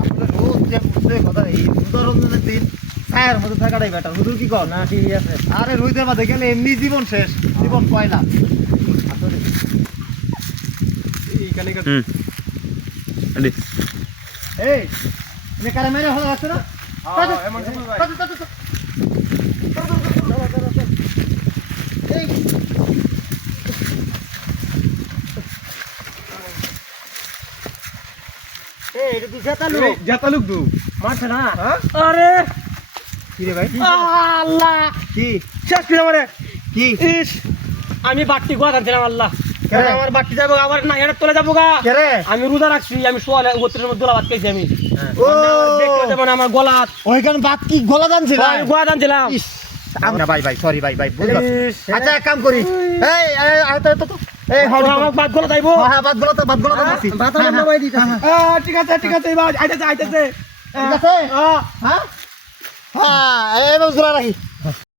আসলে রোজ যে উঠছে কথা এই রমজানের দিন ছায়ের মধ্যে থাকাটাই বেটার। হুজুর কি কর? না ঠিক আছে। আরে রোহিতের মাঝে গেলে এমনি জীবন শেষ, জীবন পয়লা। এই তুমি কারে মেরে হলো আছে না? এই এটা তুই জেতালু জাতালুক দু মারছে না। আরে কি রে ভাই? আল্লাহ কি শেষ করে মারে। কি ইস আমি বাট্টি গোয়া দিলাম আল্লাহ। কেরে? আমার বাট্টি যাবো আমার না এটা তোলে যাবো গা। কে রে? আমি রোজা রাখছি আমি সোয়ালে 32 মধ্যে গোলা ভাত খাইছি আমি। ও দেখতে দেব না আমার গলা। ওইখানে বাত কি গলা দানছিল? আমি গোয়া দিলাম। ইস আমরা ভাই ভাই সরি ভাই ভাই বুঝলাম। ইস। আচ্ছা এক কাম করি, এই তো এই আর আমার বাত গলা যাইবো। হ্যাঁ বাত গলা তো দিছি। ভাত আমার নামাই দিতেছে। ঠিক আছে ঠিক আছে এবার আইতেছে আইতেছে। ঠিক আছে? হ্যাঁ হ্যাঁ এই বুঝলা রাখি।